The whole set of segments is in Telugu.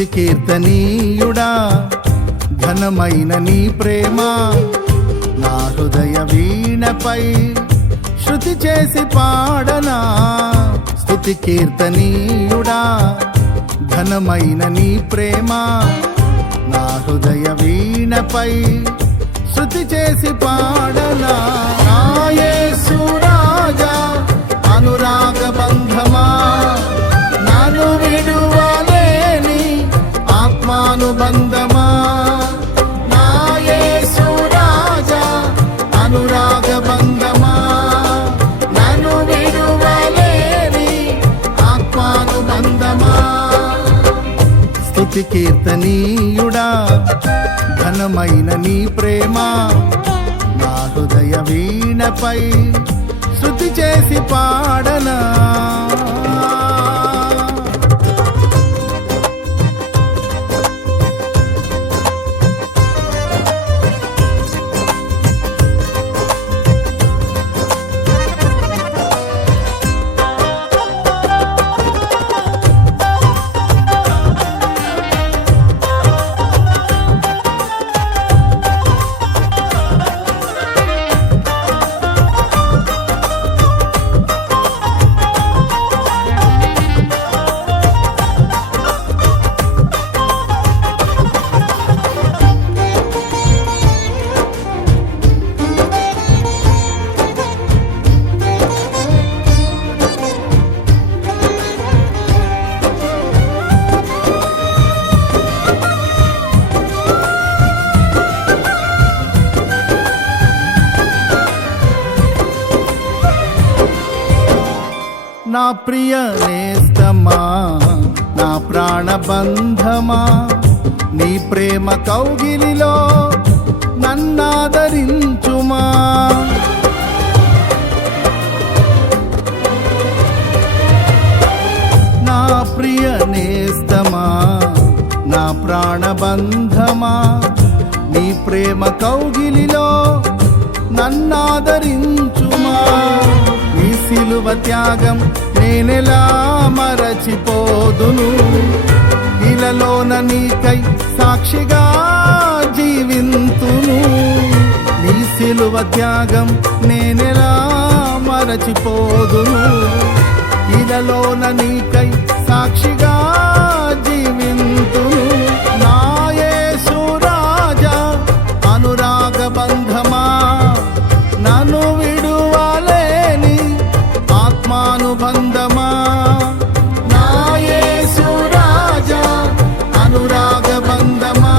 స్తుతి కీర్తనీయుడా ఘనమైన నీ ప్రేమ నా హృదయ వీణపై శృతి చేసి పాడనా. స్తుతి కీర్తనీయుడా ఘనమైన నీ ప్రేమ నా హృదయ వీణపై శృతి చేసి పాడనా. నా యేసు రాజా అనురాగ బంధమా నన్ను విడువలేని ఆత్మానుబంధమా. నా యేసు రాజా అనురాగ బంధమా నన్ను విడువలేని ఆత్మానుబంధమా. స్తుతి కీర్తనీయుడా ఘనమైన నీ ప్రేమ నా హృదయ వీణపై శృతి చేసి పాడనా. నా ప్రియ నేస్తమా నా ప్రాణబంధమా నీ ప్రేమ కౌగిలిలో నన్నాదరించుమా. నా ప్రియ నేస్తమా నా ప్రాణబంధమా నీ ప్రేమ కౌగిలిలో నన్నాదరించుమా. నీ సిలువ త్యాగం నేనెలా మరచిపోదును, ఇలలోన నీకై సాక్షిగా జీవింతును. నీ సిలువ త్యాగం నేనెలా మరచిపోదును, ఇలలోన నీకై సాక్షిగా జీవింతును. నా యేసు రాజా అనురాగ బంధమా నన్ను విడువలేని ఆత్మానుబంధమా. నా యేసు రాజా అనురాగ బంధమా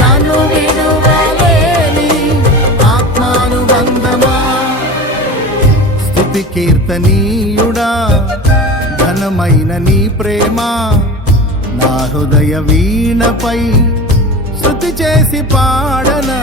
నన్ను విడువలేని ఆత్మానుబంధమా. స్తుతి కీర్తనీయుడా ఘనమైన నీ ప్రేమ నా హృదయ వీణపై శృతి చేసి పాడనా.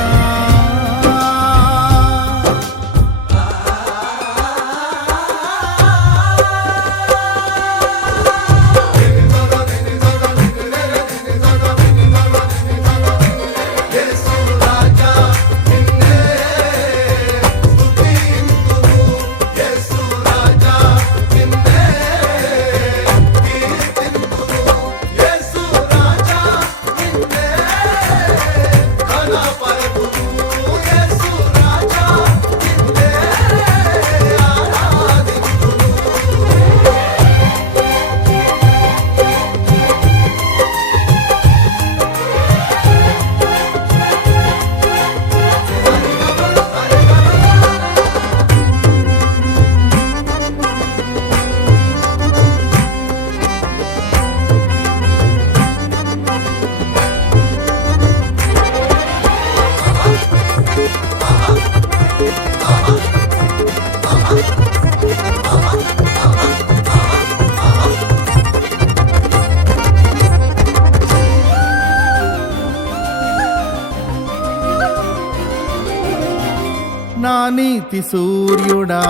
నా నీతి సూర్యుడా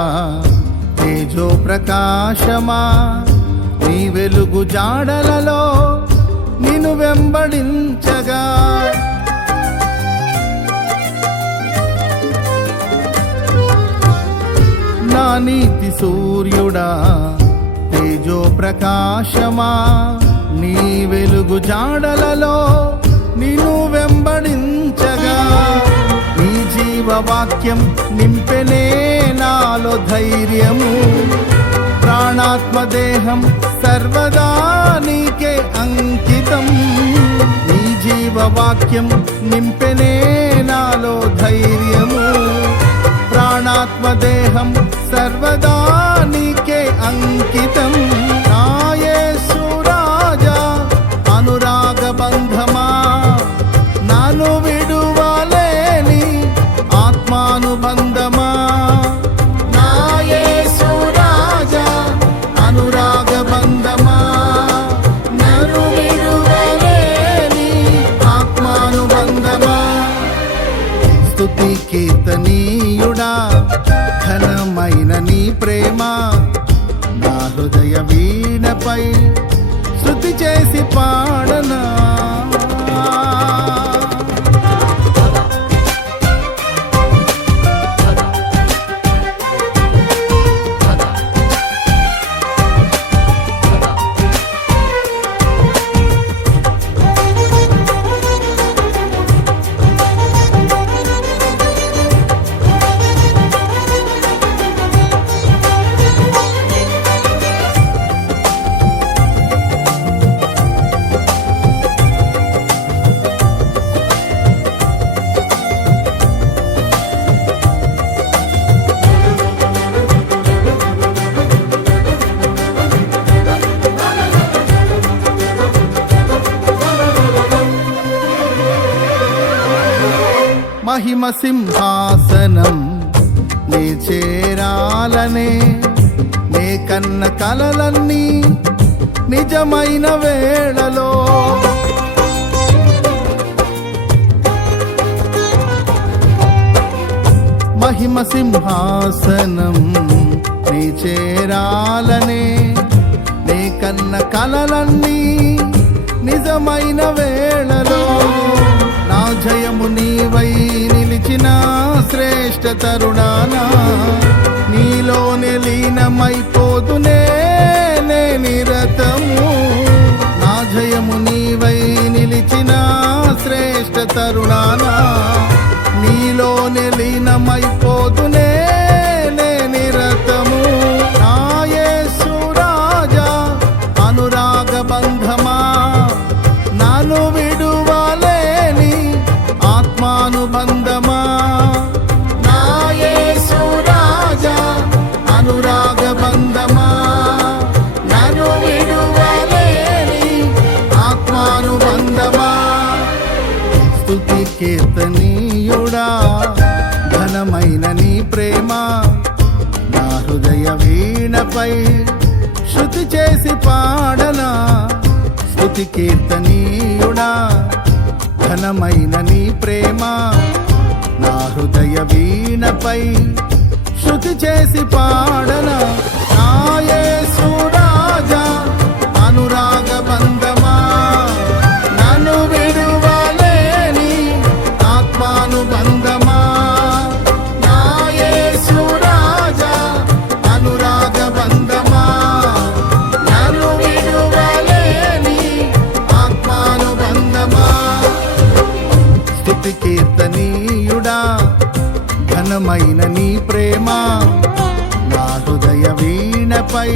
తేజో ప్రకాశమా నీ వెలుగు జాడలలో నిన్ను వెంబడించగా. నా నీతి సూర్యుడా తేజో ప్రకాశమా నీ నీ వెలుగు జాడలలో నిన్ను వెంబడించగా నీ జీవవాక్యం నింపెనే నాలో ధైర్యము. ప్రాణాత్మదేహం సర్వదా నీకే అంకితం. నీ జీవవాక్యం నింపెనే నాలో ధైర్యము. ప్రాణాత్మదేహం సర్వదా నీకే అంకితం. నా యేసు రాజా అనురాగ బంధమా, నన్ను విడువలేని ఆత్మానుబంధమా. నా యేసు రాజా అనురాగ బంధమా, నన్ను విడువలేని ఆత్మానుబంధమా. స్తుతి కీర్తనీయుడా ఘనమైన నీ ప్రేమ నా హృదయ వీణపై శృతి చేసి పాడనా. మహిమ సింహాసనం నే చేరాలనే నే కన్న కలలన్నీ నిజమైన వేళలో మహిమ సింహాసనం నే చేరాలనే నే కన్న కలలన్నీ నిజమైన వేళలో నా జయము నీవై నిలిచిన శ్రేష్ఠ తరుణానా నీలోనే లీనమైపోతునే నే నిరతము. నా జయము నీవై నిలిచిన శ్రేష్ఠ తరుణానా నీలోనే లీనమైపోతునే నే నిరతము. నా యేసు రాజా అనురాగ బంధమా, నన్ను విడువలేని ఆత్మానుబంధమా. నా యేసు రాజా అనురాగ బంధమా, నన్ను విడువలేని ఆత్మానుబంధమా. స్తుతి కీర్తనీయుడా ఘనమైన నీ ప్రేమ నా హృదయ వీణపై శృతి చేసి పాడనా. స్తుతి కీర్తనీయుడా ఘనమైన నీ ప్రేమ నా హృదయ వీణపై శృతి చేసి పాడనా. నా యేసు రాజా అనురాగ బంధమా, నన్ను విడువలేని ఆత్మానుబంధమా. నా యేసు రాజా అనురాగ బంధమా, నన్ను విడువలేని ఆత్మానుబంధమా. స్తుతి కీర్తనీయుడా ఘనమైన నీ ప్రేమ నా హృదయ వీణపై